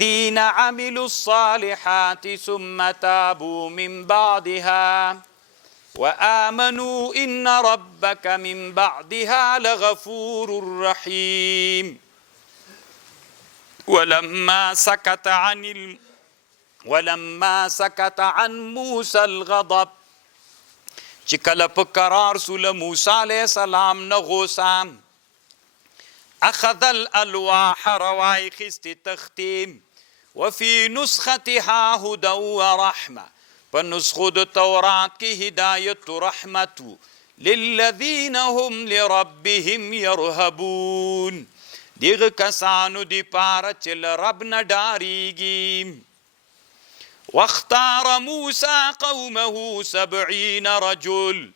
الذين عملوا الصالحات ثم تابوا من بعدها وآمنوا إن ربك من بعدها لغفور رحيم ولما سكت عن موسى الغضب چې کله په قرار سو له موسی علیه السلام نه غوسه اخذ الالواح روای خستی تختیم وفي نسختها هدى ورحمه په نسخو د تورات کې هدایت و رحمت للذین هم لربهم يرهبون دیغه کسانو دی پاره چې له رب نه ډاریږي واختار موسى قومه 70 رجل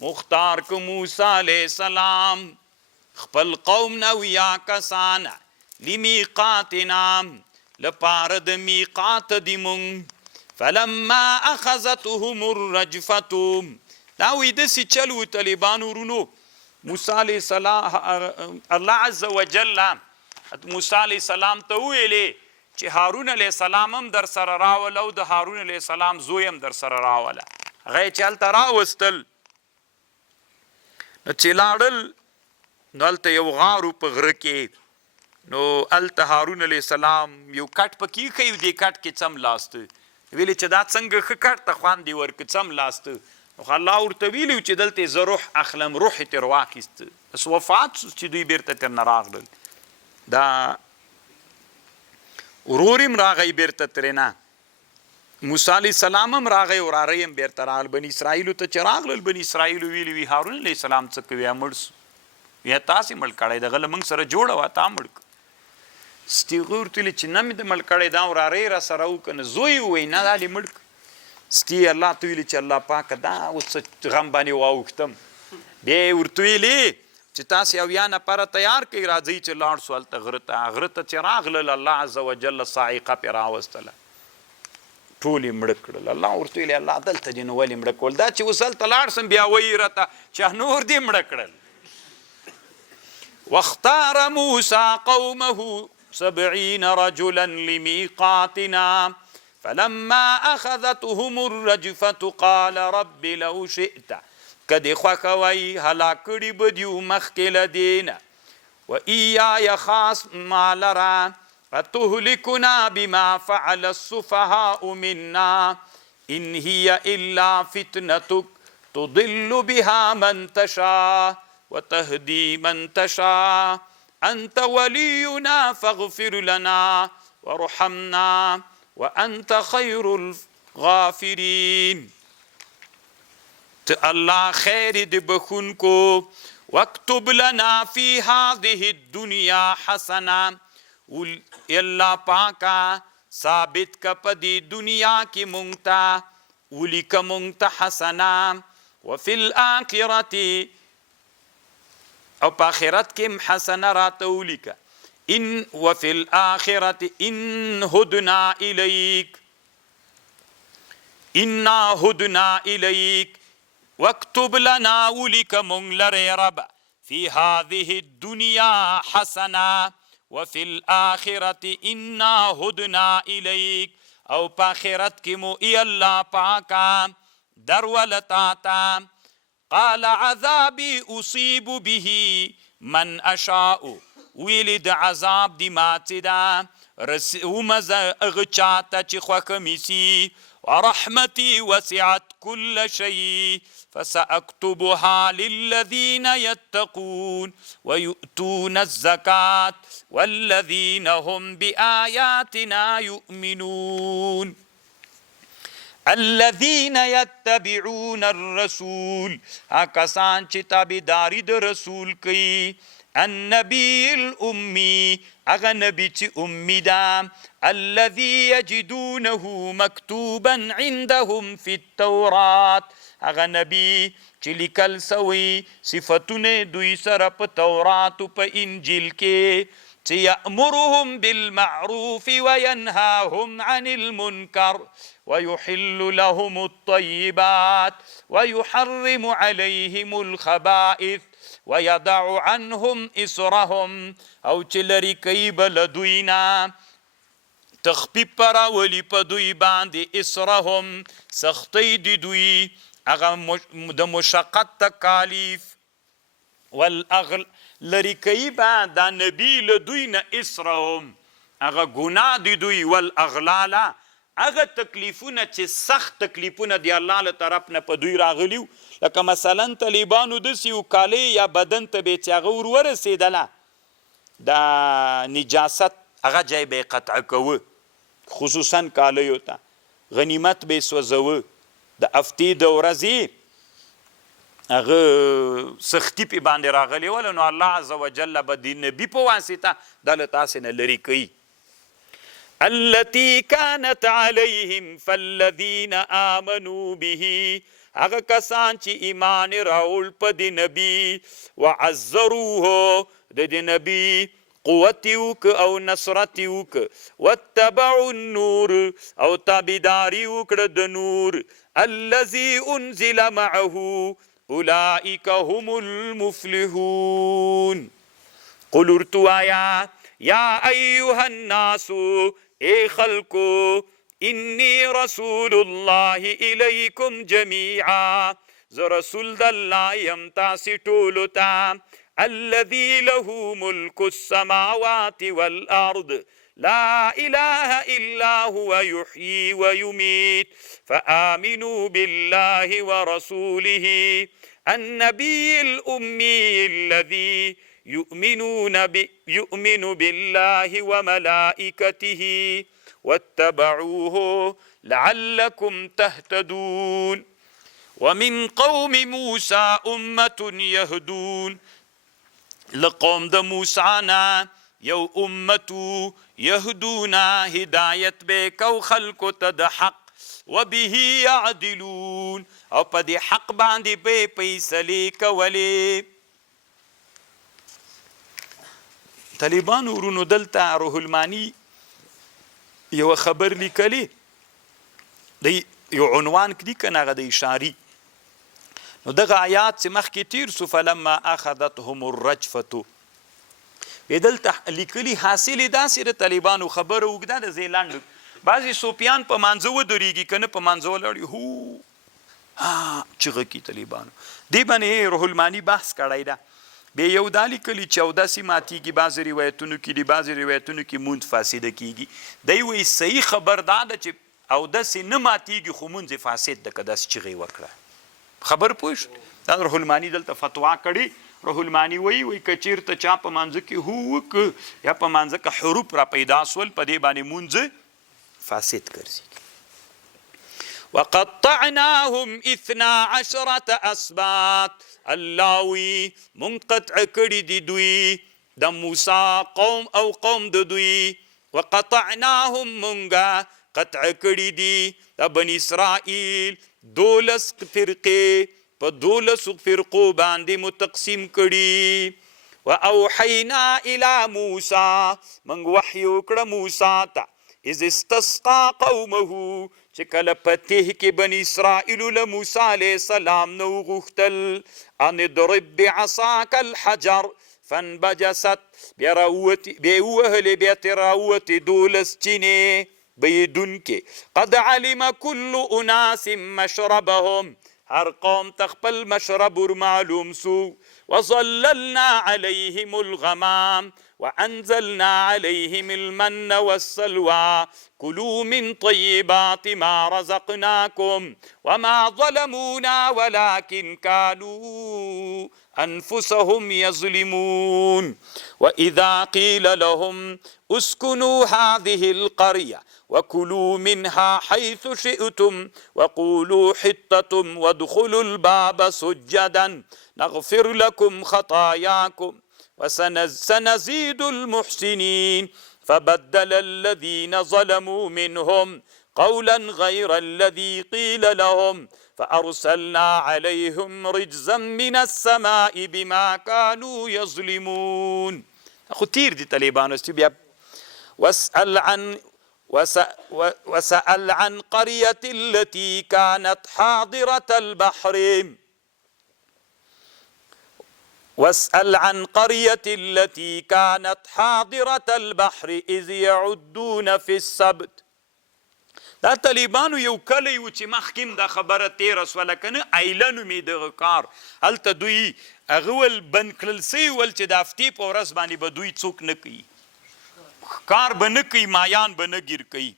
مختار کو موسی علیہ السلام خپل قوم نو یا کسان لمیقاتنا لپاره د میقات دی مون فلما اخذتهم الرجفه دا وې د سی چلو طالبان ورونو موسی علیہ السلام الله عز وجل موسی علیہ السلام ته ویلې چې هارون علیہ السلام هم در سره راول او د هارون علیہ السلام زوی هم در سره راوله هغه چې هلته راوستل نو چې لاړل نو هلته یو غارو په غره کې نو هلته هارون علیہ السلام یو کټ پکې ایښی دې کټ کې څم لاسته ویلې چې دا څنګه ښه کټ ته خوند دې ورکړه څم لاسته نو الله ورته ویلي چې دلته زه روح اخلم روح یې ترې واخیسته بس وفات شو چې دوی بیرته ترنه راغلل دا ورور هم راغی بیرته ترېنه موسی علیه السلام هم راغی وراره هم بیرته راغل بني اسرائیلو ته چې راغلل بني اسرائیلو ویلي وي هارون علیه السلام څه کوي مړ سو یا تاسې مړ کړی دغه له موږ سره جوړه وه تا مړ کړ ستیغه ورته ویلې چې نه مې د مړ کړی دا وراره یې را سره وکړه زوی ووایي نه دا دې مړ کړ ستی الله ته ویلي چې الله پاکه دا اوس غم باندې واوښتم بیا یې ورته ویلې چې تاسې اویا نفره تیار کړئ راځئ چې لاړ سو هلته غره ته چې راغلل الله عز وجل صاعقه پرې راوستله ټول یې مړه کړل الله ورته ویلې الله دلته دې نو ولې مړه کول دا چې اوس هلته لاړ سم بیا وایي راته چې نور دې مړه کړل واختار موسى قومه 70 رجلا لميقاتنا فلما أخذتهم الرجفة قال رب لو شئت کدی خوښوئ هلاک کړي به دیو مخکې له دې نه وإیای خاص ما لره فتهلكنا بما فعل السفهاء منا إن هي إلا فتنتك تضل بها من تشاء وتهدي من تشاء أنت ولينا فاغفر لنا وارحمنا وأنت خير الغافرين الله خیر دی بخونکو واکتب لنا فی هذه الدنیا حسنا اللہ پاکا ثابت کا پدی دنیا کی مونگتا اولی کا مونگتا حسنا وفی الآخرت او پا آخرت کم حسنا رات اولی کا وفی الآخرت ان ہدنا الیک انا ہدنا الیک واكتب لنا ولك منلر رب في هذه الدنيا حسنا وفي الآخرة إنا هدنا إليك او پاخرت کی مو ای اللہ پاکا درولتاتا قال عذابي أصيب به من أشاء ویلد عذاب دی ماتی دا ومز اغچاتا چی خوکمیسی ورحمتي وسعت كل شيء فسأكتبها للذين يتقون ويؤتون الزكاة والذين هم بآياتنا يؤمنون الذين يتبعون الرسول هكسان چه تابداري د رسول كي النبي الأمي اغا نبي چه أمي دا الذي يجدونه مكتوبا عندهم في التوراة اغا نبی چې لیکل سوی صفتونه دوی سره په تورات او په انجیل کې چې یأمرهم بالمعروف وينهاهم عن المنکر ويحل لهم الطيبات ويحرم عليهم الخبائث ويضع عنهم إصرهم او چې لري کوي بل دوینا تخفیف پراولی په دوی باندې اسرهم سختی دی دوی هغه د مشقت تکالیف والاغل لری کوي با دا نبی له دوی نه اسرهم هغه ګناه دی دوی والاغلال هغه تکلیفونه چې سخت تکلیفونه دی الله له طرف نه په دوی راغلیو لکه مثلا طالبانو داسې وکالې یا بدن ته به چې هغه ور ورسېدله دا نجاست هغه ځای به یې قطع کوه خصوصا کالیو ته غنیمت به یې سوځوه د هفتې د ورځې هغه سختی پې باندې راغلی وله نو الله عز وجل به د نبي په واسطه دا له تاسې نه لرې کوي التي كانت عليهم فالذين آمنوا به هغه کسان چې ایمان راوړ په د نبي وعزروه د نبي قوت وک او نصرت وک واتبعوا النور او تابعداري وکړه د نور الذي انزل معه اولئك هم المفلحون قل ارتوایا یا ایها الناس اے خلقو انی رسول الله الیکم جمیعا ز رسول د الله یم تاسې ټولو ته الذي له ملك السماوات والارض لا اله الا هو يحيي ويميت فآمنوا بالله ورسوله النبي الأمي الذي يؤمن بالله وملائكته واتبعوه لعلكم تهتدون ومن قوم موسى أمة يهدون لقوم د موسانا یو امتو يهدونا هدایت به کو خلقو ته د حق وبه يعدلون او په دې حق باندې به فیصلې کولې طالبان ورونو دلته روح المانی یو خبر لیکلی دی یو عنوان کړي کنه هغه د اشاری نو دغه آیات چې مخکې تیر سو فلما اخذتهم الرجفه دلته لیکلي حاصل داسې د طالبانو خبره اوږده د زیلاند بعضې صوفیان په مانځه ودرېږي که نه په مانځه ولاړي هو چغه کي طالبانو دې باندې روح المانی بحث کړی ده بیا یو دا لیکلي چې اوداسې ماتېږي بعضې روایتونو کې دي بعضې روایتونو کې مونځ فاسده کېږي دی وایي صحیح خبر دا ده چې اوداسې نه ماتېږي خو مونځ یې فاسد ده که داسې چغې وکړه خبر پوه شو دا روح المانی دلته فتوا کړي روح المانی وی که چیرته چا په مانځه کې هو وکړه یا په مانځه کې حروف را پیدا سول په دې باندې مونځ فاسد ګرځي وقطعناهم 12 اسباط الله وی منقطع کړي دي دوی د موسی قوم او قوم د دوی وقطعناهم منغا قطع کړي دي د بنی اسرائیل 12 فرقې په 12 فرقو باندې متقسم کړي واوحینا الی موسی من وحی وکړه موسی ته اذ استسقى قومه چې کله پته کې بنی اسرائیل له موسی علیه السلام نو غوښتل ان ضرب بعصاك الحجر فانبجست بيوهل بيتراوت دولس چینه بيدونکه قد علم كل اناس مشربهم هر قوم تخپل مشرب معلوم سو وظللنا عليهم الغمام وأنزلنا عليهم المن والسلوى كلوا من طيبات ما رزقناكم وما ظلمونا ولكن كانوا أنفسهم يظلمون وإذا قيل لهم اسكنوا هذه القرية وكلوا منها حيث شئتم وقولوا حطة وادخلوا الباب سجدا نغفر لكم خطاياكم وسنزيد المحسنين فبدل الذين ظلموا منهم قولا غير الذي قيل لهم فأرسلنا عليهم رجزا من السماء بما كانوا يظلمون خطير دي طالبان استبيا وسأل عن قرية التي كانت حاضرة البحر واسأل عن قرية التي كانت حاضرة البحر إذ يعدون في السبت. دا طالبانو یو کلی و چې مخکې دا خبره تېره سوله که نه ایله نومې دغه کار هلته دوی هغه ول بند کړل سوي ول چې د هفتې په ورځ باندې به دوی څوک نه کوي کار به نه کوي مایان به نه ګیر کوي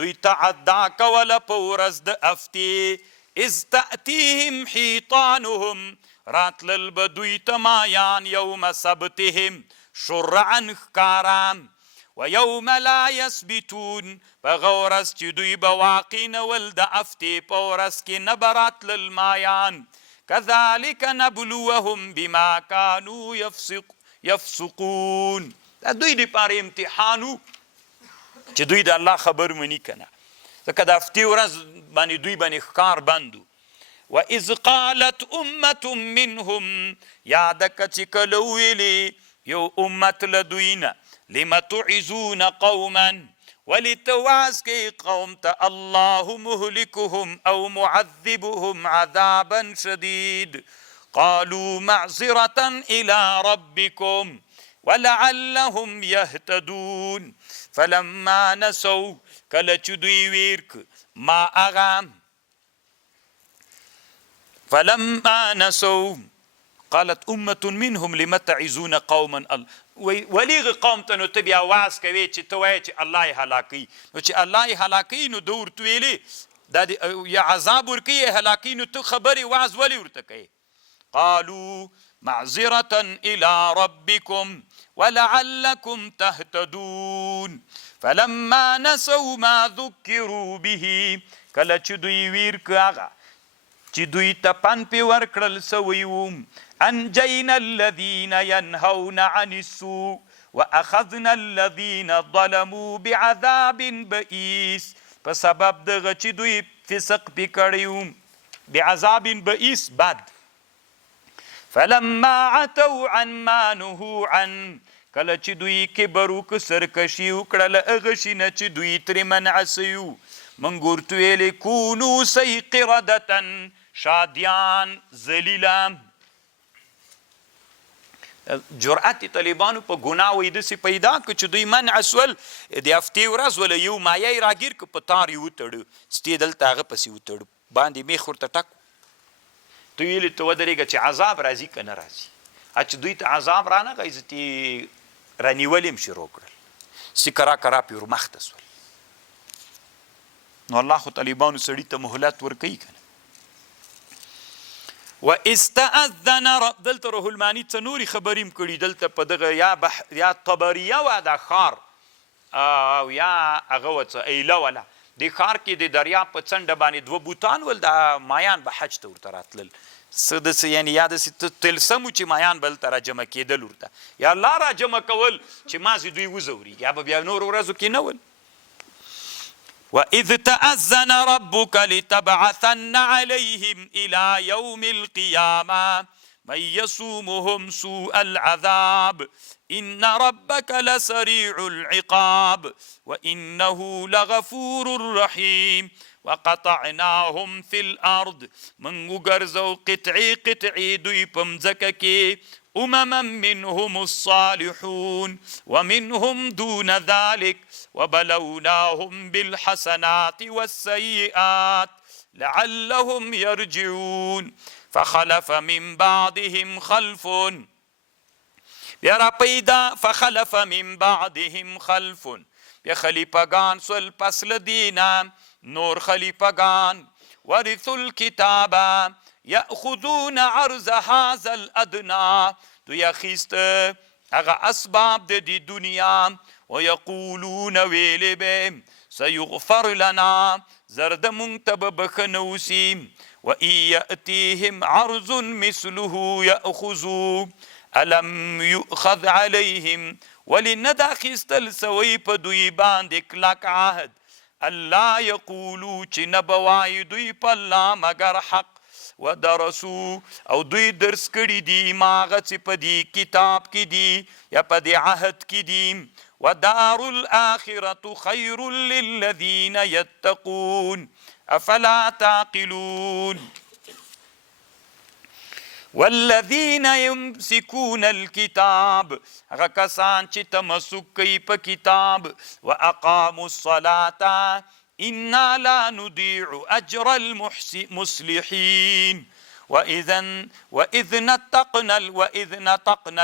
دوی تعدا کوله په ورځ د هفتې اذ تأتیهم حیطانهم راتلل به دوی ته مایان یوم سبتهم شرعا ښکارا و یوم لا یثبتون په هغه ورځ چې دوی به واقع نه ول د هفتې په ورځ کې نه به راتلل مایان کذلک نبلوهم بما کانوا یفسقون دا دوی دپاره امتحان و چې دوی د الله خبر مني که نه ځکه د هفتې ورځ باندې دوی باندې ښکار بند و وإذ قالت أمة منهم یاده که چې کله ویلې یو امت له دوی نه لم تعظون قوما ولې ته واز کوې قوم ته الله مهلكهم او معذبهم عذابا شدید قالوا معذرة إلى ربكم ولعلهم يهتدون فلما نسوا کله چې دوی ویرک ما اغام فلما نسوا قالت أمة منهم لم تعظون قوما ولیغ قوم ته نو ته بیا واز کوې چې ته وایې چې الله یې هلاکوي نو چې الله یې هلاکوي نو ده ورته ویلې دا یا عذاب ورکوي یا هلاکوي نو ته خبرې واز ولې ورته کوې قالوا معذرة إلى ربكم ولعلكم تهتدون فلما نسوا ما ذكروا به کله چې دوی ویر که هغه چې دوی ته پند پې ورکړل سوی و انجینا الذین ینهون عن السوء واخذنا الذین ظلموا بعذاب بئیس په سبب دغه چې دوی فسق پې کړی و بعذاب بئیس بد فلما عتوا عن ما نهوا عن کله چې دوی کبر وکړه سرکشي وکړله هغه شي نه چې دوی ترې منع سوي وو موږ ورته ویلې کونو سی قردة شادیان ذلیله جرأت طالبانو په ګناه وی داسې پیدا که چې دوی منع سول د هفتې ورځ وله یو مایه یې راګیر که په تار یې وتړو ستې دلته هغه پسې وتړو باندې میخ ورته ټک ته ویلې ته ودرېږه چې عذاب راځي که نه راځي چې دوی ته عذاب رانغی زه تې رانیول یې شروع کړل سی کرا کرا پې ورمخته سول نو الله خو طالبانو سړي ته مهلت ورکوي که نه و استأذن رب دلته روح المانی څه نورې خبرې م کړي دلته په دغه یا طبریه وه دا ښار او یا هغه وه څه ایله وله دې ښار کې د دریاب په څنډه باندې دوه بوتان ول دا مایان به حج ته ورته راتلل څه داسې یعنې یا داسې تلسم و چې مایان به هلته راجمع کېدل ورته یا الله راجمع کول چې مازې دوی وځوري یا به بیا نورو ورځو کې نه ول وإذ تأذن ربك لتبعثن عليهم إلى يوم القيامة من يسومهم سوء العذاب إن ربك لسريع العقاب وإنه لغفور رحيم وقطعناهم في الأرض من وګرځو قطعي دوی په مځکه کې أمما منهم الصالحون ومنهم دون ذلك وبلوناهم بالحسنات والسيئات لعلهم يرجعون فخلف من بعدهم خلف بیا را پیدا فخلف من بعدهم خلف بیا خلیفگان سول پس لدینا نور خلیفگان ورثوا الكتاب یأخذون عرض هذا الادنا دوی اخیست هغه اسباب د دې دنیا ویقولون ویلی به سیغفر لنا زرد مونږ ته به بخښنه وسي وإن یأتیهم عرض مثله یأخذو الم یؤخذ علیهم ولې نه دا اخیستل سوی په دوی باندې کلک عهد الله یقولو چې نه به وایي دوی په الله مګر حق ودرسو او دوی درس کړي دي ما هغه چې په دې کتاب کې دي یا په دې عهد کې دي ودار الآخرة خير للذين يتقون أفلا تعقلون والذین یمسکون الکتاب، هغه کسان چې تمسک کوي په کتاب، واقاموا الصلاة انا لا نضيع اجر المصلحین، وإذ نطقنا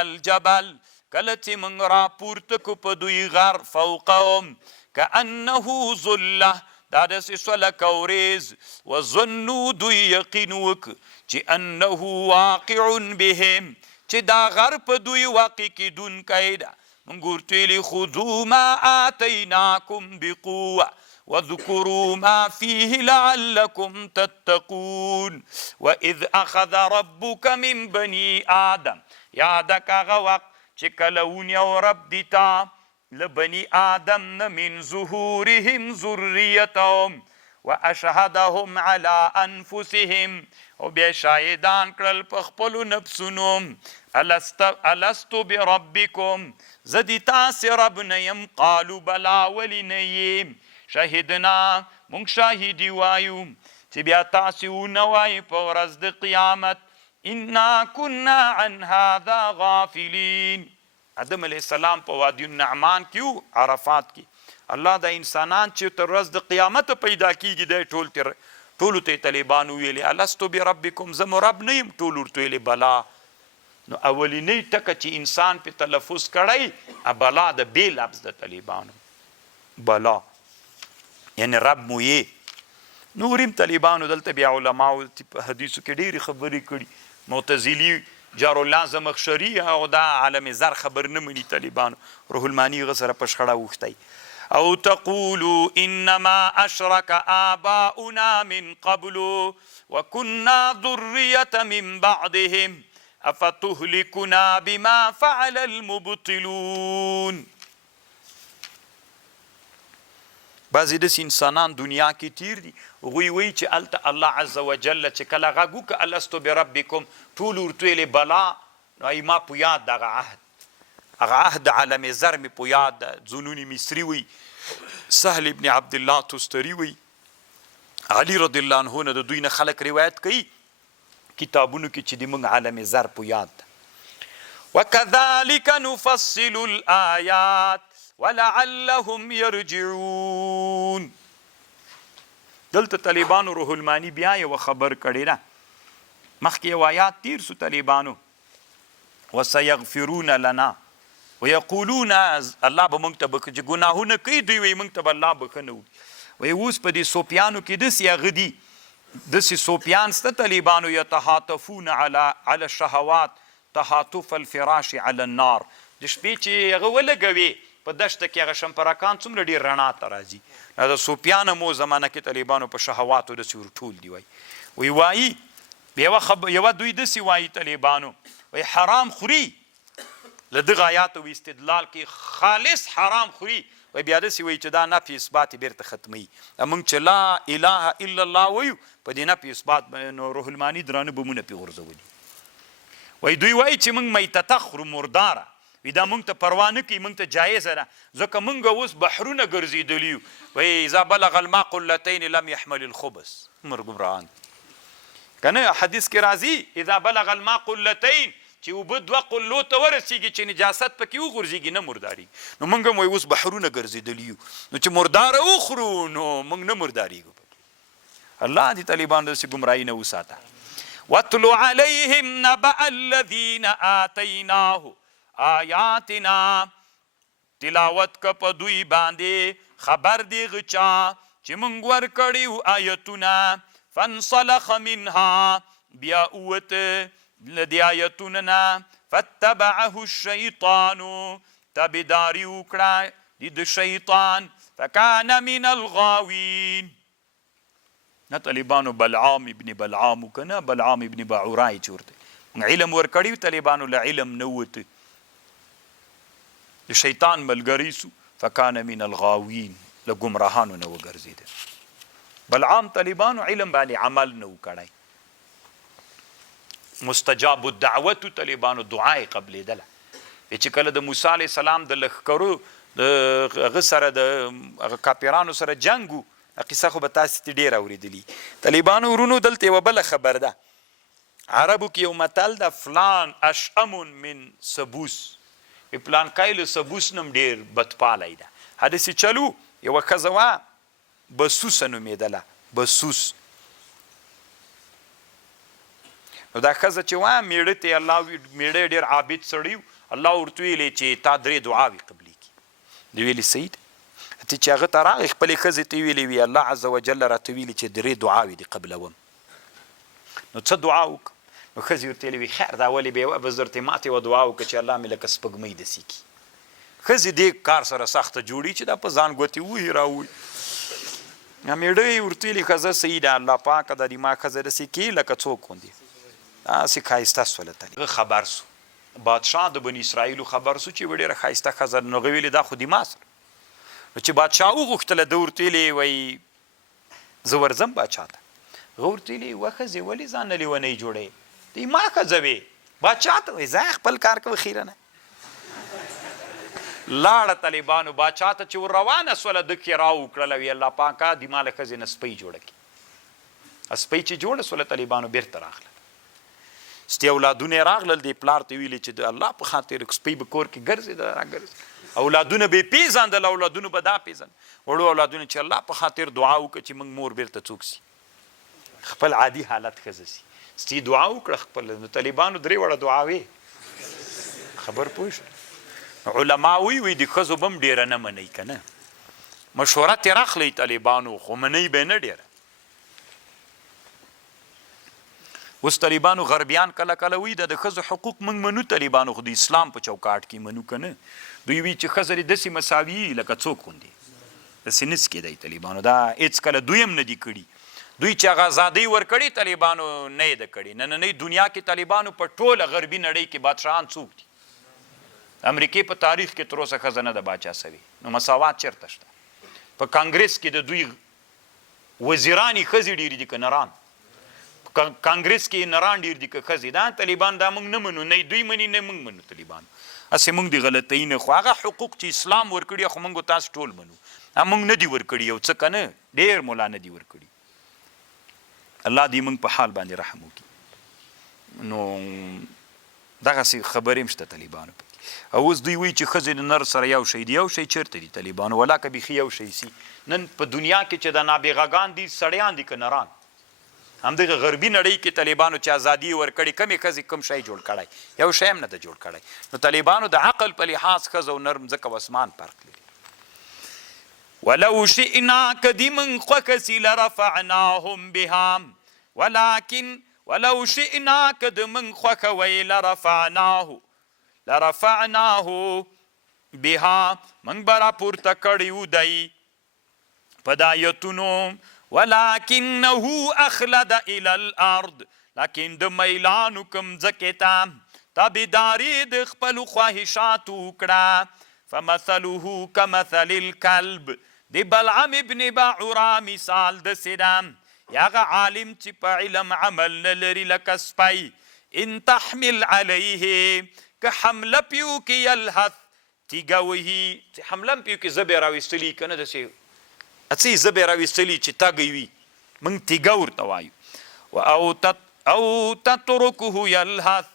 الجبل، کله چې موږ راپورته کړو په دوی غر، فوقهم كأنه ظله، دا داسې شوه لکه وریځ، وظنوا دوی یقین وکړ چې انه واقع بهم، چې دا غر په دوی واقع کیدونکی ده. موږ ورته ویلي خذوا ما آتیناکم بقوه واذكروا ما فيه لعلكم تتقون. وإذ أخذ ربك من بني آدم، یادک هغه وخت چې کله ونیو رب دې تا له بني آدم نه من ظهورهم ذریتهم واشهدهم على انفسهم، او بیا شاهدان کړل په خپلو نفسونو، الست بربکم، زه د تاسې رب نه یم، قالوا بلا ولې نه یم، شهدنا مونږ شاهدي وایو، چې بیا تاسې ونه وایي په ورځ د قیامت انا كنا عن هذا غافلین. آدم علیه السلام په وادي النعمان کې و، عرفات کې، الله د انسانان چې تر ورځ د قیامت پیدا کیږي دی ټولو ته طالبانو ویلي الستو بربکم، زه مو رب نه یم، ټول ورته ویلي بلا. نو اولینی ټکه چې انسان په تلفظ کړی بلا د بې لفظ د طالبانو، بلا یعنی رب مو یې. نوریم طالبانو دلته بیا علماو په حدیثو کې ډېرې خبرې کړي، معتزلي جار الله زمخشري او دا عالم زر خبر نه مني طالبانو، روح المانی هغه سره په شخړه اوښتی. او تقولوا انما اشرك آباؤنا من قبل وكنا ذرية من بعدهم افتهلكنا بما فعل المبطلون. بعضې داسې انسانان دنیا کې تیر دي، هغوی وایي چې هلته الله عز وجل چې کله غږ وکړه الستو بربکم، ټول ورته ویلې بلا. نو ای ما په یاد دغه عهد، هغه عهد عالم زر مې په یاد ده. ځونونی مصري وی، سهل ابن عبدالله تستري وی، علي رضی الله عنه نه د دوی نه خلک روایت کوي کتابونو کې چې د موږ عالم زر په یاد ده. وکذلک نفصل الآیات ولعلهم یرجعون. دلته طالبانو روح المانی بیا یو خبر کړی ده، مخکې یو آیات تیر سو طالبانو، وسیغفرون لنا ویقولون، الله به موږ ته چې ګناهونه کوي دوی وایي موږ ته به الله بښنه وکړي. وایي اوس په دې صوفیانو کې داسې هغه دي، داسې صوفیان شته طالبانو، یتحاتفون علی الشهوات تحاتف الفراش علی النار. د شپې چې هغه ولګوي په دشته کې هغه شمپرکان څومره ډېر رڼا ته راځي. د صوفیانو مو زمانه کې طالبانو په شهواتو داسې ورټول دي. وایي یوه دوی داسې وایي طالبانو، وایي حرام خوري، له دغه آیاتو استدلال کې خالص حرام خوري. وایي بیا داسې وایي چې دا نفي اثبات یې بیرته ختموي. موږ چې لا اله الا الله وایو په دې نفي اثبات نو روح المانی درانه بمونه پرې غورځولي. وایي دوی وایي چې موږ میتته خورو، مرداره، وی دا مونږ ته پروا نه کوي، مونږ ته جایزه ده، ځکه مونږ اوس بحرونه ګرځېدلي یو. وایي اذا بلغ الماء قلتین لم يحمل الخبث، عمر ګمراهان که نه حدیث کې راځي اذا بلغ الماء قلتین، چې اوبه دوه قلو ته ورسېږي چې نجاست پکې وغورځېږي نه مرداري. نو مونږ هم وایي اوس بحرونه ګرځېدلي یو، نو چې مرداره وخورو نو مونږ نه مردارېږو. الله دې طالبانو داسې ګمراهي نه وساته. واتلو علیهم نبأ الذین آتیناه آیاتنا، تلاوت که په دوی باندې خبر دی غچا چې مونږ ورکړي آیتونه، فانسلخ منها، بیا اوته له دې آیتونه نه، فاتبعه الشیطان، تابعداري وکړه د شیطان، فکان من الغاوین. نه طالبانو بلعام ابن بلعام کنه، بلعام ابن باعورای چورته علم ورکړي طالبانو له علم نه وته، د شیطان ملګری سو، فکان من الغاوین، له ګمراهانو نه وګرځېده. بلعام طالبانو علم باندې عمل نه وکړی. مستجاب الدعوت طالبانو دعای قبلېدله. چې کله د موسی علیه السلام د لښکرو د هغه سره د هغه کاپیرانو سره جنګ و، قصه خو به تاسې ډېره اورېدلي. طالبانو ورونو دلته یوه بله خبر ده، عربو کې یو متل د فلان اشأم من سبوس، پلان کایل سبوس نم ډیر بدپالی ده. حدیث چلو یو ښځه وه بسوسه نومېدله، بسوس. نو دا ښځه چې وه میړه ته الله میړه ډېر عابد سړی و، الله ورته ویلې چې تا 3 دعاوې قبلې کړي. دوی ویلې صحیح ده. ته چې هغه ته راغی خپلې ښځې ته ویلې وي الله عز وجل راته ویلي چې 3 دعاوې دې قبلوم. نو څه دعا وکړه؟ نو ښځې ورته ویلې وي خیر دا ولې بې به زه درته ماتې یوه دعا وکړه چې الله مې لکه سپوږمۍ داسې کړي. ښځې دې کار سره سخته جوړي چې دا په ځان ګوتې ووهي راووي. میړه یې ورته ویلي ښځه صحیح ده الله پاکه دا دې ما ښځه داسې کړي لکه څوک غوندې داسې ښایسته سوله تلې. خبر سو بادشاه د بني اسرائیلو خبر سو چې ډېره ښایسته ښځه. نو هغه ویلې دا خو دې ما سره. نو چې بادشاه وغوښتله ده ورته ویلې وایي زه ورځم بادشاه ته. هغه ورته ویلې یوه ښځې ولې ځان نه لیونۍ جوړوې؟ دی ما ښځه وې بادشاه ته وایي ځه خپل کار کوه خیرنه. لاړه طالبانو بادشاه ته چې ور روانه سوله ده کې راوکړله وی الله پاکه دې ما له ښځې نه سپۍ جوړه کړي. سپۍ چې جوړه سوله طالبانو بیرته راغله. ستی اولادونه یې راغلل دې پلار ته ویلې چې د الله په خاطر سپۍ به کور کې ګرځېده راګرځېده. اولادونه به یې پېژندل، اولادونه به دا پېژند وړو اولادونه چې الله په خاطر دعا وکړه چې موږ مور بیرته څوک سي، خپل عادي حالت ښځه سي. ستی دعا وکړه خپل. نو طالبانو 3 وړه دعاوې خبر پوه شو. علما وی د ښځو به هم ډېره نه منئ که نه، مشوره ترې راخلئ طالبانو خو منئ به نه ډېره. اوس طالبانو غربیان کله کله وی د ښځو حقوق موږ منو، طالبانو خو د اسلام په چوکاټ کې منو که نه. دوی وی چې ښځه دې داسې مساوي لکه څوک غوندې داسې نه کېدی. طالبانو دا هېڅ کله دوی هم نه دي کړي. دوی چې هغه ازادۍ ورکړې طالبانو نه یې ده کړې. نننۍ دنیا کې طالبانو په ټوله غربي نړۍ کې بادشاهان څوک دي؟ امریکې په تاریخ کې تر اوسه ښځه نه ده باچا سوې. نو مساوات چېرته شته؟ په کانګرس کې د دوی وزیران یې ښځې ډېرې دي که نران؟ کانګرس کې نران ډېر دي که ښځې؟ دا طالبان دا موږ نه منو، نه دوی مني نه موږ منو. طالبان هسې موږ د غلطۍ نه خو هغه حقوق چې اسلام ورکړي خو موږ تاسو ټول منو. موږ نه دي ورکړي یو څه که نه ډېر مولا نه دي ورکړي. الله دې موږ په حال باندې رحم وکړي. نو دغسې خبرې هم شته طالبانو پکې. او اوس دوی وایي چې ښځې د نر سره یو شی دي. یو شی چېرته دي طالبانو؟ ولا که بیخي یو شی سي. نن په دنیا کې چې د نابغهګان دي سړیان دي که نران؟ همدغه غربي نړۍ کې طالبانو چې ازادي ورکړې کمې ښځې کوم شی جوړ کړی؟ یو شی هم نه ده جوړ کړی. نو طالبانو د عقل په لحاظ ښځه او نر مځکه و اسمان فرق لري. ولو شئنا که دې موږ خوښه سي لرفعناهم بها، ولکن ولو شئنا که د موږ خوښه وی لرفعناه بها موږ به راپورته کړی و دی په د آیتونو. ولکنه اخلد الى الارض، لکن د میلانو کوم ځکې ته تابعداري د خپلو خواهشاتو وکړه. فمثله کمثل الکلب، د بلعم ابن باعوره مثال داسې ده هغه عالم چې په علم عمل نه لري لکه سپی. ان تحمل علیه که حمله پې وکړي یلهث تیږه وهي. چې حمله هم پې وکړي زه به یې راویستلي که نه داسې اڅې زه به یې راویستلي چې تږی وي موږ تیږه ورته وایو. او تترکه یلهث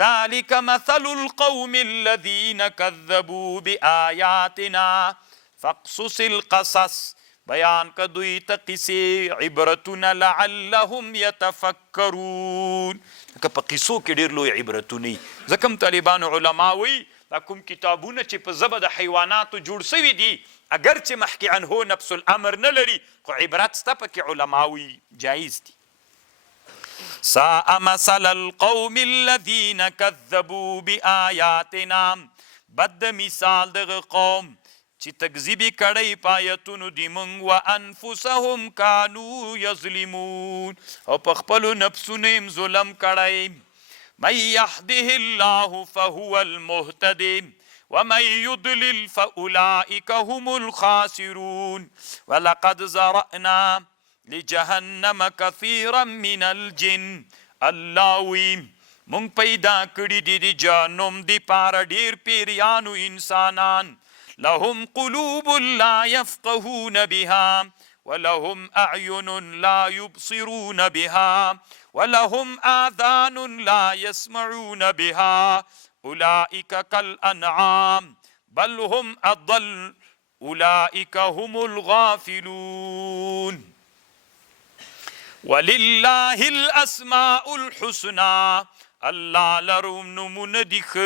ذلك مثل القوم الذين كذبوا بآياتنا فاقصص القصص، بیان که دوی ته قصې عبرتونه لعلهم یتفکرون. لکه په قصو کې ډېر لوی عبرتونه وي. ځکه هم طالبانو علما وایي دا کوم کتابونه چې په ژبه د حیواناتو جوړ سوي دي اگر چې مخکې عنه نفس الامر نه لري خو عبرت سته پکې علما وایي جایز دي. ساء مثل القوم الذين كذبوا بآياتنا، بد مثال دغه قوم چې تکذیبی کړی په آیتونو د موږ وانفسهم کانوا یظلمون، او په خپلو نفسونو هم ظلم کړی. من یهده الله فهو المهتدی ومن یضلل فاولئک هم الخاسرون. ولقد ذرأنا لجهنم كثيرا من الجن، الله وی مونږ پیدا کړي دي د جهنم د پاره ډېر پیریانو انسانان. لهم قلوب لا يفقهون بها ولهم اعين لا يبصرون بها ولهم آذان لا يسمعون بها أولئك كالأنعام بل هم أضل أولئك هم الغافلون ولله الأسماء الحسنى الله لروم نمون دیخ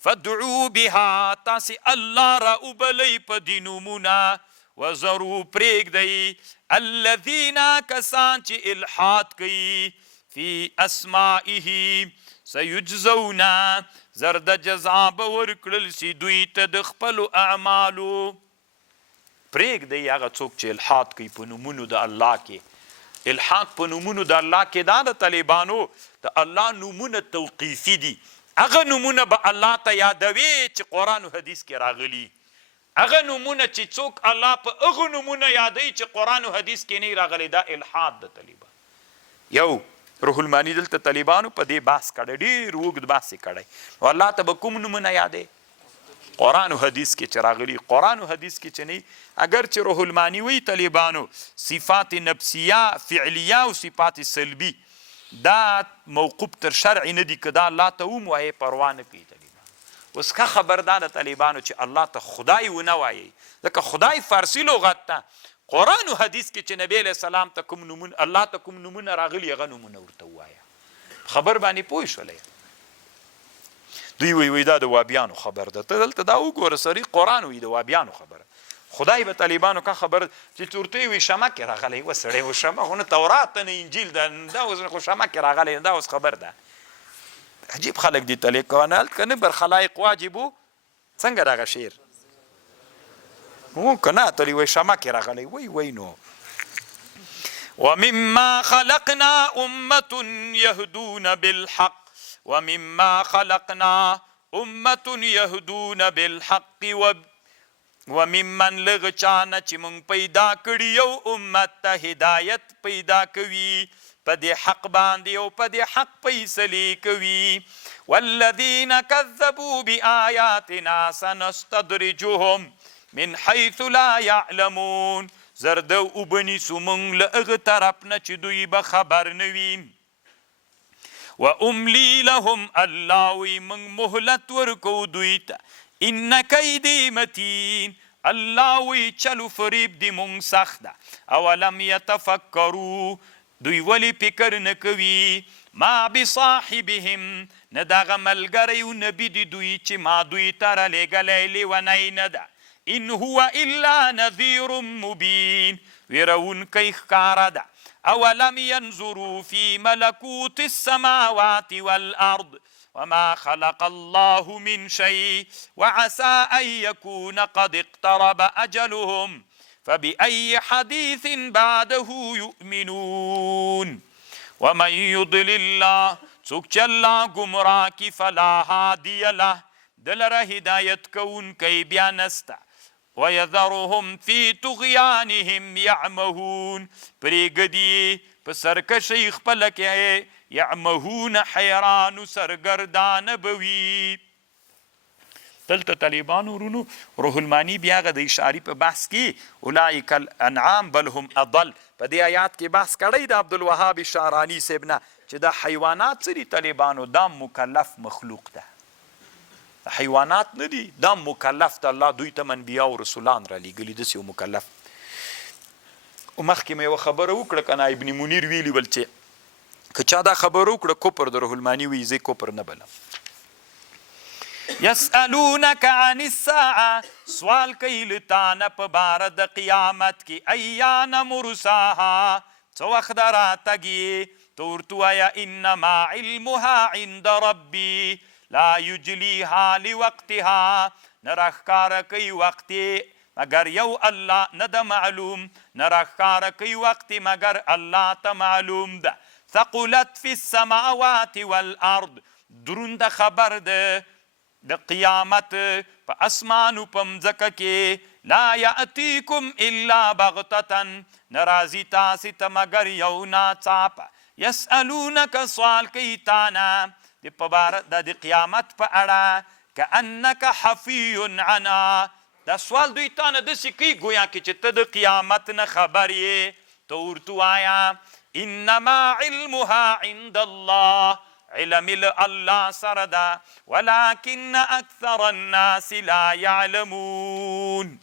فدعو بها تاسی الله را اوبلی پا دی نمونا وزرو پریگ دی الذین کسان چی الحاد کی فی اسمائه سیجزونا زرد جزاب ورکڑل سی دوی تدخپلو اعمالو پریگ دی آغا چوک چی الحاد کی پا نمونو دا اللہ کی الحاد په نمونو د الله کې دا د طالبانو د الله نمونه توقیفي دي هغه نمونه به الله ته یادوي چې قرآن و حدیث کې راغلي هغه نمونه چې څوک الله په هغه نمونه یادوي چې قرآن و حدیث کې نه راغلي دا الحاد د طالبان یو روح المانی دلته طالبانو په دې بحث کړی ډېر اوږد بحث یې کړی نو الله ته به کوم نمونه یادوي قرآن و حدیث کې چې راغلي قرآن و حدیث کې چې نه اگر چې روح المانی وی طالبانو صفات نفسیه فعلیه او صفات سلبی دا موقوف تر شرع نه دي که دا الله ته هم وایي پروا نه کوي طالبان اوس ښه خبردار د طالبانو چې الله ته خدای ونه وایي ځکه خدای فارسي لغت ته قرآن و حدیث کې چې نبی علیه السلام ته کوم نمونه الله ته کوم نمونه راغلي هغه نمونه ورته ووایه خبر باندې پوه شولی دوی وی دا د وابیانو خبر ده ته دلته دا وګوره صریح قرآن وی د وابیانو خبره خدای به طالبانو که خبر چې تورته وي شمه کې راغلی و سړی و شمه خو نه تورات نه انجیل ده دا اوس خو شمه کې راغلی دا اوس خبر ده عجیب خلک دي طلیق کوونه هلته که نه بر خلایق واجبو څنګه دغه شعر که نه تلی وی شمه کې راغلی وی نو ومما خلقنا امة يهدون بالحق ومما خلقنا امة يهدون بالحق وممن لغچانا چې مونږ پیدا کړي یو امت ته هدایت پیدا کوي په دې حق باندې او په دې حق فیصلې کوي والذین کذبوا بآیاتنا سنستدرجهم من حیث لا یعلمون زرده وبنیسو مونږ له هغه طرف نه چې دوی به خبر نه وي واملی لهم الله وی مونږ مهلت ورکو دوی ته ان کیدی متین الله وی چلو فریب دی مونږ سخت ده اولم یتفکروا دوی ولی فکر نه کوي ما بصاحبهم نه دغه ملګری و نبي دی دوی چې ما دوی ته رالیږلی لیونی نه ده ان هو الا نذیر مبین ویرونکی ښکاره ده اولم ينظروا في ملكوت السماوات والأرض وما خلق الله من شيء وعسى أن يكون قد اقترب أجلهم فبأي حديث بعده يؤمنون ومن يضلل الله څوک چې الله ګمراه کي فلا هادي له دلره هدایت کوونکی بیا نسته ويذرهم في طغيانهم يعمهون پریږدي په سرکشۍ خپله کې یعمهون حیران سرګردانه بوي دلته طالبانو ورونو روح المانی بیا هغه د اشعاري په بحث کې اولئک الانعام بل هم اضل په دې آیات کې بحث کړی د عبدالوهاب شعراني صاحب نه چې دا حیوانات څه دي طالبانو دا مکلف مخلوق ده حیوانات نه دي دا مکلف ته الله دوی ته انبیا او رسولان را لیږلي داسې یو مکلف مخکې مې یوه خبره وکړه که نه ابن منیر ویلي ول چې که چا دا خبره وکړه کفر د روح المانی وي زه کفر نه بلم یسألونک عن الساعه سوال کوي له تا نه په باره د قیامت کې ایان مرساها څه وخت ده راتګي ته ورته ووایه انما علمها عند ربي لا یجلیها لوقتها نه راښکاره کوي وخت مگر یو الله نه ده معلوم نه راښکاره کوي وخت مگر الله ته معلوم ده ثقلت فی السماوات والارض درونده خبر ده د قیامت په اسمانو په مځکه کې لا یأتیکم الا بغتة نه راځي تاسې ته مگر یو ناڅاپه یسألونک سوال کوي تانه د قیامت په اړه کأنک حفی عنها دا سوال دوی تانه داسې کوي ګویا کې چې ته د قیامت نه خبر یې ته ورته ووایه انما علمها عند الله علم الله سره ده ولكن اکثر الناس لا يعلمون.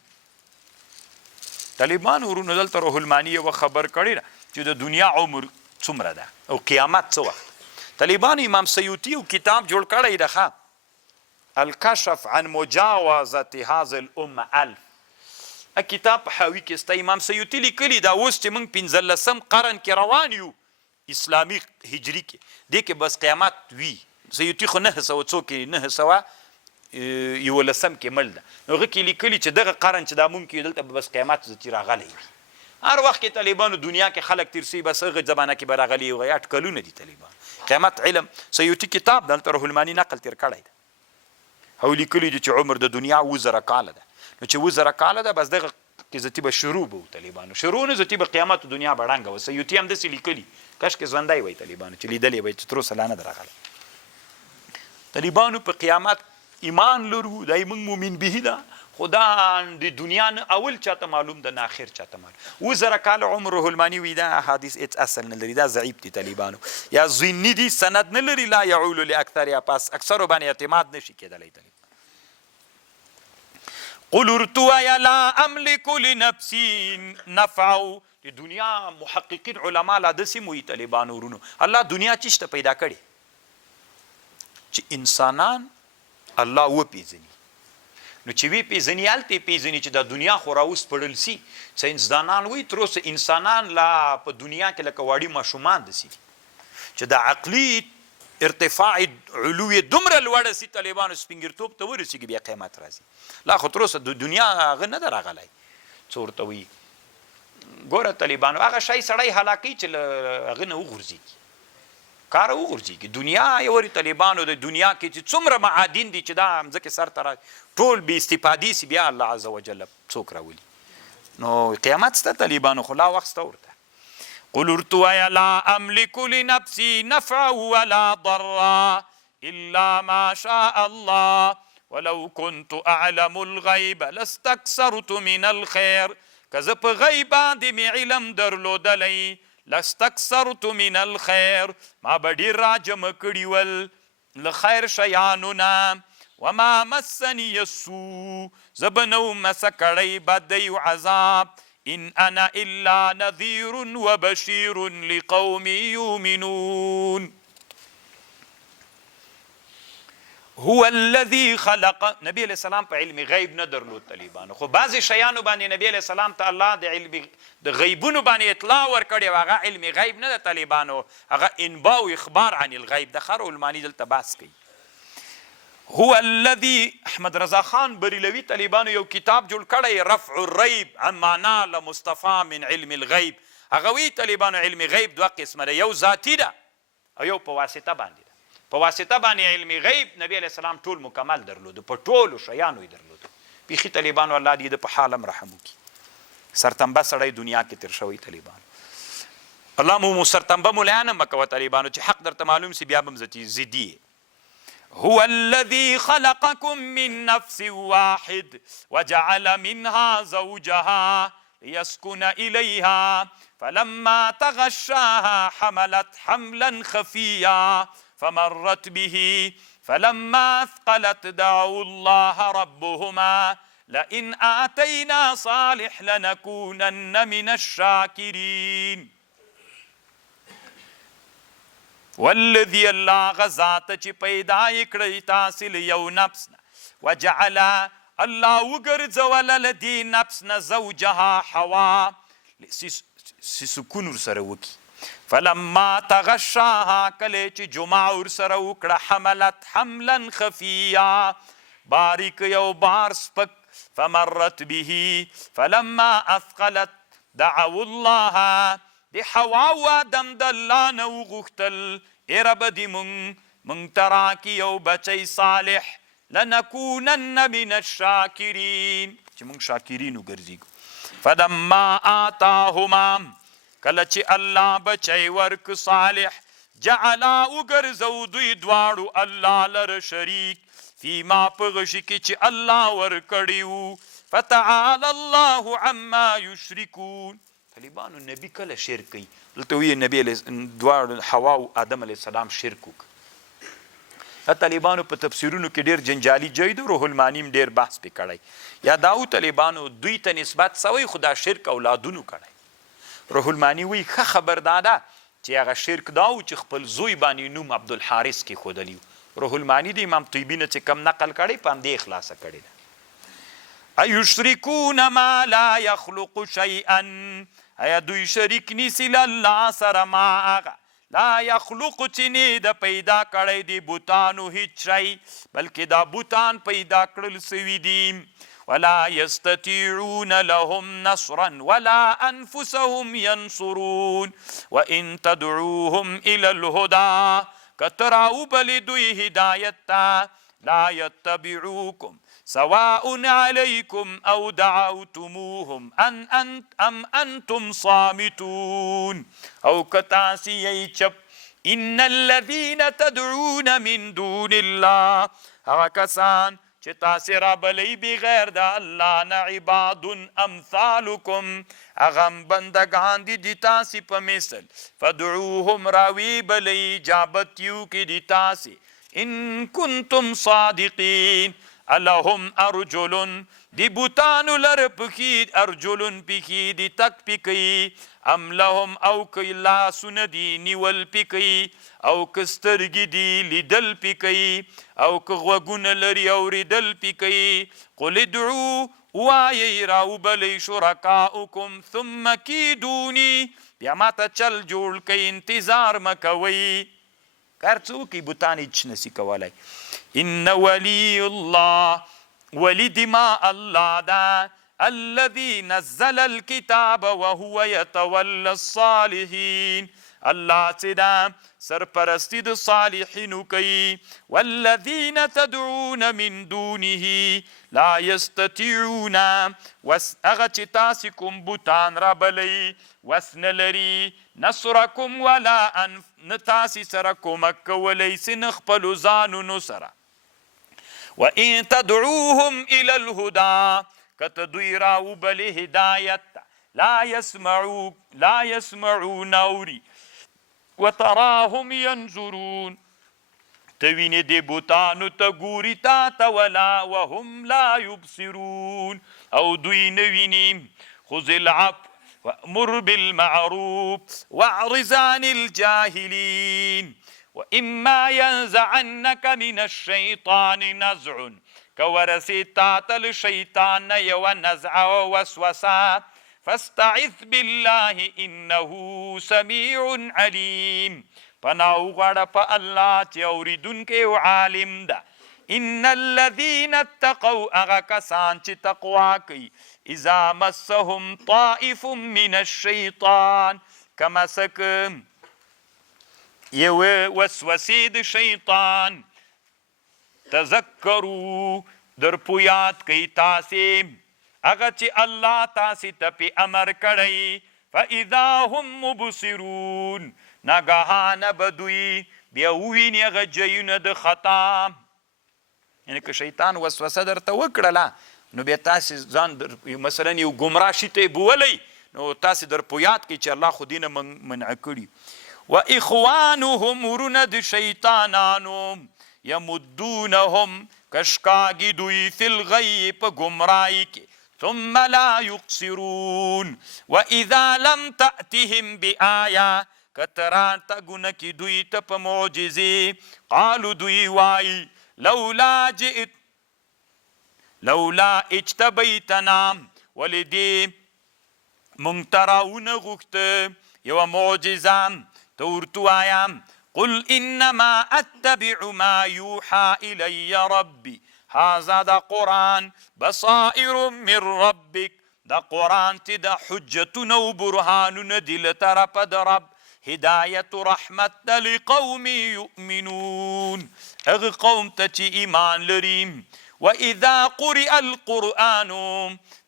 طالبانو ورونو دلته روح المانی یوه خبر کړې ده چې د دنیا عمر څومره ده او قیامت څه وخت. طالبانو امام سیوطي یو کتاب جوړ کړی ده ښه، الکشف عن مجاوزة هذه الامه الف. کتاب په حاوي کې ستا امام سیوطي لیکلي دا اوس چې موږ 15 قرن کې روان یو اسلامي هجري کې دې کې بس قیامت وي. سیوطي خو 900 11 کې مړ ده، نو هغه کې لیکلي چې دغه قرن چې دا ممکن دلته بس قیامت زتی راغلی وي. هر وخت کې طالبانو دنیا کې خلک تیر سوي بس هغه زمانه کې به راغلي وي 8 کلونه دي طالبان قیامت علم. سیوطي کتاب دلته روح المانی نقل تیر کړی ده او لیکلي دي چې عمر د دنیا 1000 کاله ده، نو چې 1000 کاله ده بس دغه کې زتی به شروع به طالبانو شروع نه زتی به قیامت دنیا بړانګه و. سیوطي هم داسې لیکلي کاش کې ژوندی وای طالبانو چې لیدلې وای چې تر اوسه لا نه ده راغلی. طالبانو په قیامت ایمان لرو دای موږ مؤمن به ده، خدا د دنیا نه اول چاته معلوم ده نه آخر چاته معلوم. 1000 کال عمر روح المانی وی دا احادیث هیڅ اصل نه لري، دا ضعیف دي طالبانو یا ضمني دي سند نه لري. لا يعول لاکثر یا پاس اکثر باندې اعتماد نشي کېدلی. قل ارتوا یا لا املک لنفسی نفع. د دنیا محققین علما لا داسې موي طالبانو ورونو الله دنیا چیشته پیدا کړي چې انسانان الله وپیژني، نو چې وی پیژني هلته پیژني چې دا دنیا خو راوس پړل سي. ساینسدانان وایي تر اوسه انسانان لا په دنیا کې لکه واړي ماشومان دسي چې د عقلي ارتفاع علوي دومره لوړه سي طالبانو سپینګرتوب ته ورسېږي بیا قیامت راځي. لا خو تر اوسه د دنیا هغه نه ده راغلی. څه ورته وایي ګوره طالبانو هغه شی سړی هلاکوي چې له هغه نه وغورځېږي کار وغورځېږي. دنیا یورې طالبانو د دنیا کې چې څومره معادن دي چې دا مځکې سر ته ټول بې استفادې سي بیا الله عز وجل څوک راولي. نو قیامت سته طالبانو خو لا وخت سته ورته. قل ارتوا لا املك لنفسي نفعا ولا ضرا الا ما شاء الله ولو كنت اعلم الغيب لاستكثرت من الخير. که زه په غیب باندې مې علم درلودلی لاستكثرت من الخير ما به ډېر راجمع کړي ول له خیر شیانو نه. وما مسني السوء زه به نه وم مسه کړی بدی و عذاب. ان انا الا نذير وبشير لقوم يؤمنون. هو الذي خلق. نبی علیہ السلام په علم غیب نه درلود طالبانو، خو بعضې شیانو باندې نبی علیہ السلام ته الله د علم د غیبونو باندې اطلاع ورکړې او هغه علم غیب نه ده طالبانو، هغه انباء و اخبار عن الغیب د خر علماني دلته بحث کوي. هو الذي احمد رضا خان بریلوي طالبانو یو کتاب جوړ کړی رفع الریب عما نال مصطفى من علم الغیب. هغه وی طالبانو علم غیب دوه قسمه ده، یو ذاتي ده او یو په واسطه باندې ده. په واسطه باندې علم غیب نبی علیہ السلام ټول مکمل درلود، په ټولو شیانو یې درلود. بیخي طالبانو الله دې د په حالم رحم وکړي. سرتنبه سړی دنیا کې تیر شوی طالبانو. الله مو سرتنبه مولانه مکوه طالبانو چې حق درته معلوم سي بیا به مزتي زدي. هو الذي خلقكم من نفس واحد وجعل منها زوجها ليسكن إليها فلما تغشاها حملت حملا خفيا فمرت به فلما أثقلت دعوا الله ربهما لئن آتينا صالح لنكونن من الشاكرين. والذي الله غزات چې پیدا یې کړی تاسې له یو نفس نه وجعل الله وګرځول له دې نفس نه زوجها حوا سکون ورسره وکړي. فلما تغشاها کله چې جماع ورسره وکړه حملت حملا خفیا باریک یو بار سپک فمرت به فلما اثقلت دعوا الله دی حوا و آدم د الله نه وغوښتل ای رب دې مونږ ته راکړي یو بچی صالح لنکونن من الشاکرین چې مونږ شاکرین وګرځېږو. فلما آتاهما کله چې الله بچی ورک صالح جعلا وګرځو دوی دواړو الله لره شریک فیما په غشي کې چې الله ورکړي وو. فتعالی الله عما یشرکون. طالبانو نبی کله شرک کوي؟ دلته وی نبی دواړو حوا او آدم علیه السلام شرک وکړ. طالبانو په تفسیرونو کې ډیر جنجالي ځای دی، روح المانی ډیر بحث پې کړی. یا داو طالبانو دوی ته نسبت سوی خو دا شرک اولادونو کړی. روح المانی وی ښه خبر داده چې هغه شرک دا و چې خپل زوی باندې نوم عبدالحارث کېښودلی و. روح المانی د امام طیبي نه چې کم نقل کړی په همدې خلاصه کړې ده. ایشرکون ما لا یخلق شیئا، ایا دوی شریک نیسي له الله سره ما هغه لا یخلق چې نه د پیدا کړی دی بوتانو هیڅ شی، بلکې دا بوتان پیدا کړل سوي دي. ولا یستطیعون لهم نصرا ولا انفسهم ینصرون وان تدعوهم الى الهدى، که ته راوبلې دوی هدایت ته لا یتبعوکم سواء علیکم او دعوتموهم ام انتم صامتون، او که تاسې یی چپ. ان الذین تدعون من دون الله، هغه کسان چې تاسې رابلئ بغیر د الله نه عباد امثالکم، هغه بندګان دي د تاسې په مثل. فدعوهم راوی بلئ اجابت یو کې د تاسې ان کنتم صادقین. الهم ارجلن، دی بوتانو لر پکی ارجلن پکی دی تک پکی، ام لهم او که لاسونه دی نیول پکی، او که سترګې دی لیدل پکی، او که غوږونه لري اوریدل پکی. قل ادعو، وایئ راوبلئ شرکاؤکم ثم کیدونی، بیا ماته چل جوړ کئ انتظار مکوئ. کار څه وکړي بوتان هیڅ نسي کولی. ان ولی الله، ولی دما الله دا الذي نزل الكتاب وهو يتولى الصالحين، الله چې دا سرپرستی د صالحینو کوي. والذین تدعون من دونه لا یستطیعون، هغه چې تاسې کوم بوتان رابلئ وس نه لري نصرکم ولا نه تاسې سره کومک کولی سي نه خپلو ځانونو سره. وان تدعوهم الى الهدى، که ته دوی راوبلې هدایت لا یسمعون اوري وتراهم ينظرون، ته وینې دې بوتانو ته ګوري تا ته ولا وهم لا يبصرون، او دوی نه ویني. خذ العفو وامر بالمعروف واعرض عن الجاهلين واما ينزعنك من الشيطان نزع، که ورسې تا ته له شیطان نه یوه نزعه او وسوسه فاستعذ بالله انه سمیع علیم، پناه وغواړه په الله چې اورېدونکی او عالم ده. ان الذین اتقوا، هغه کسان چې تقوا کوي، اذا مسهم طائف من الشیطان، که مسک یوه وسوسې د شیطان، تذکروا در پویات کوي تاسې هغه چې الله تاسې ته پې امر کړی. فاذا هم مبصرون، ناګهانه به دوی بیا وویني هغه ځایونه د خطا. یعنې که شیطان وسوسه درته وکړله نو بیا تاسې ځان مثلا یو ګمراه شي ته یې بولی، نو تاسې در پویات کوي چې الله خو دې نه منع کړي. و اخوانهم، ورونه د شیطانانو، یمدونهم کشکاږي دوی فی الغی په ګمرایي کې، ثم لا یقصرون. و اذا لم تأتهم بآیه، که ته راتګونه کې دوی ته په معجزې، قالو دوی وایي لولا اجتبیتنا، ولې دې مونږ ته راونه غوښته یوه معجزه. ته ورته ووایه قل انما اتبع ما یوحى الی ربی، هذا دا قرآن بصائر من ربک، دا قرآن تی دا حجتونه و برهانونه دی له طرفه د رب، هدایت و رحمت دا لقوم یؤمنون، هغه قوم ته چې ایمان لري. و اذا قرئ القرآن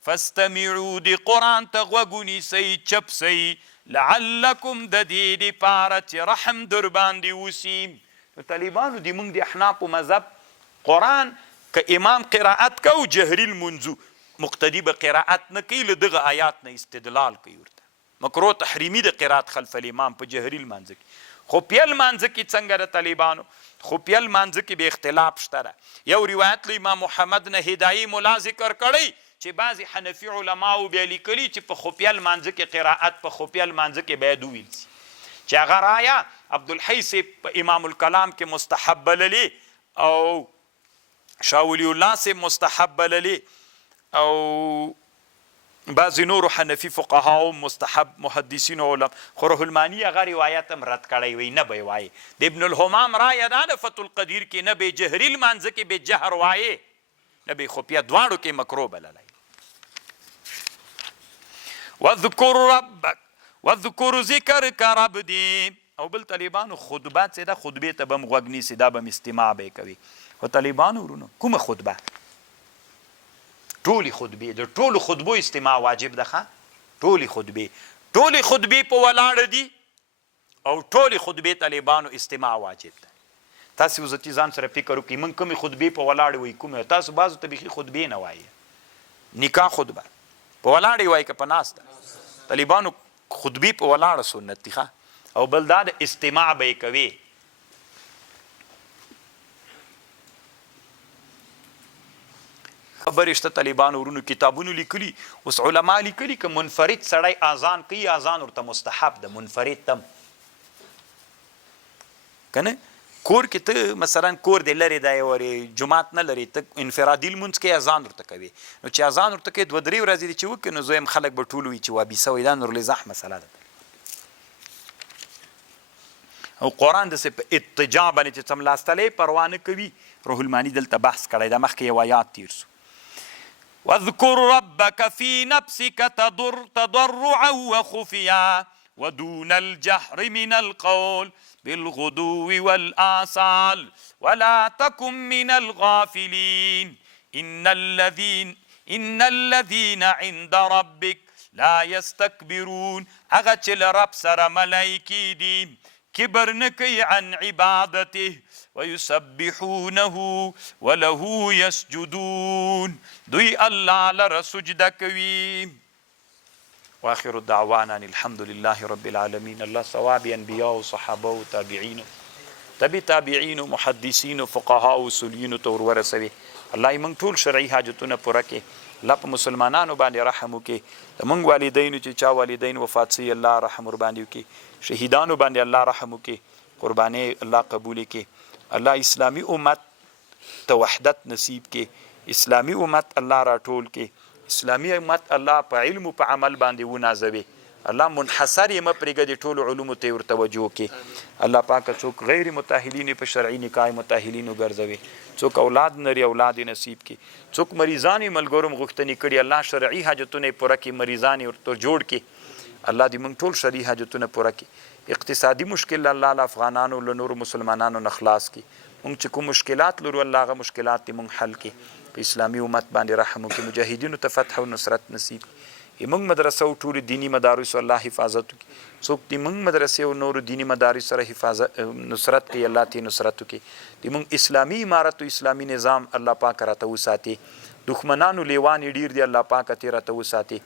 فاستمعوا، دی قرآن ته غوږ ونیسئ چپ سئ، لعلکم د دې دپاره چې رحم در باندې وسي. طالبانو د موږ د احنافو مذهب قرآن که امام قرائت کو جهري لمنځو، مقتدي به قرائت نه کوي، له دغه آیات نه استدلال کوي ورته. مکروه تحریمی د قرات خلف الامام په جهري لمانځه کې. خو پیل لمانځه کې څنګه د طالبانو خو پیل لمانځه کې به اختلاف شته ده. یو روایت له امام محمد نه هدایي ملا ذکر کړی چې بعضې حنفي علماو بیا لیکلي چې په خفیه لمانځه کې قرائت په خفیه لمانځه کې باید وویل سي چې هغه رایا عبدالحی صاحب په امام الکلام کې مستحب بللی او شاه ولی الله صاحب مستحب بللی او بعضې نورو حنفي فقهاو مستحب محدثینو علم. خو روح المانی هغه روایت هم رد کړی وی نه به یې وایي. د ابن الهمام رایه دا د فتح القدیر کې نه به جهري لمانځه کې به جهر وایي نه به خفیه دواړو کې مکروه بللی. واذکر ربک واذکر ذکر کا رب دی. او بل طالبانو خطبات چې دا خطبې ته به هم غوږ نیسي دا به هم استماع به یې کوي. خو طالبانو ورونو کومه خطبه ټولې خطبې د ټولو خطبو استماع واجب ده ښه ټولې خطبې په ولاړه دي او ټولې خطبې طالبانو استماع واجب ده. تاسې وزتي ځان سره فکر وکړئ موږ کومې خطبې په ولاړې وایي کومې تاسو بعضو ته بیخي خطبې نه وایي. نکاح خطبه په ولاړې وایي که په ناسته طالبانو خطبې په ولاړه سنت دي ښه. او بل دا د استماع به یې کوي. خبرې شته طالبانو ورونو کتابونو لیکلي اوس علما لیکلي که منفرد سړی اذان کوي اذان ورته مستحب ده منفرد تم که نه. کور کې ته مثلا کور دې لرې دی ورې جماعت نه لري ته انفرادي لمونځ کوي اذان ورته کوي نو چې اذان ورته کوي 2-3 ورځې دې چې وکړي نو زه یم خلک به ټول وي چې وابي سوی دا نورالزاح مسله ده. او قرآن داسې په اتجاه باندې چې څملاستلی پروا نه کوي. روح المانی دلته بحث کړی دا مخکې یو آیات تیر سو. واذكر ربك في نفسك تضرعا وخفيا ودون الجهر من القول بالغدو والآصال ولا تكن من الغافلين إن الذين عند ربك لا يستكبرون. هغه چې له رب سره ملایکې دي کبر نه کوي عن عبادته ويسبحونه وله يسجدون دوی الله لره سجده کوي. واخر الدعوانا الحمد لله رب العالمين. الله ثواب انبیاء او صحابه او تابعین تابعین او محدثین او فقها او اصولین ته ورسوي. الله یې موږ ټول شرعي حاجتونه پوره کړي. الله په مسلمانانو باندې رحم وکړي. د موږ والدینو چې چا والدین وفات سي الله رحم ور باندې وکړي. شهیدانو باندې الله رحم وکړي. قرباني الله قبول کړي. الله اسلامی امت ته وحدت نصیب کړي. اسلامی امت الله راټول کړي. اسلامی امت الله په علم او په عمل باندې ونازوي. الله منحصر یې مه پرېږدي ټولو علومو ته ور توجه کړي. الله پاکه څوک غیر متأهلین په شرعي نکاح متأهلین وګرځوي. څوک اولاد نری اولاد نصیب کړي. څوک مریضان یې ملګرو غوښتنې کړي الله شرعي حاجتونه یې پوره کړي. مریضان یې ورته جوړ کړي. الله دې موږ ټول شرعي حاجتونه پوره کړي. اقتصادي مشکل الله له افغانانو له نورو مسلمانانو نه خلاص کړي. موږ چې کوم مشکلات لرو الله هغه مشکلات دې موږ حل کړي. په اسلامي امت باندې رحم وکړي. مجاهدینو ته فتح او نصرت نصیب کړي. موږ مدرسو ټول دینی مدارس الله حفاظت وکړي. څوک دې موږ مدرسې او نورو دینی مدارس سره حفاظت نصرت کوي الله ته نصرت وکړي. دې موږ اسلامي امارت او اسلامي نظام الله پاک راته وساتي. دښمنانو لیوانې ډیر دي الله پاک ته راته وساتي.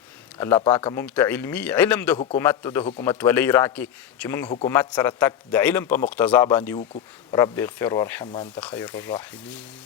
الله پاک موږ ته علمي علم د حکومت او د حکومت ولی راکړي چې موږ حکومت سره تک د علم په مقتضا باندې وکړو. رب اغفر وارحم انت خیر الراحمین.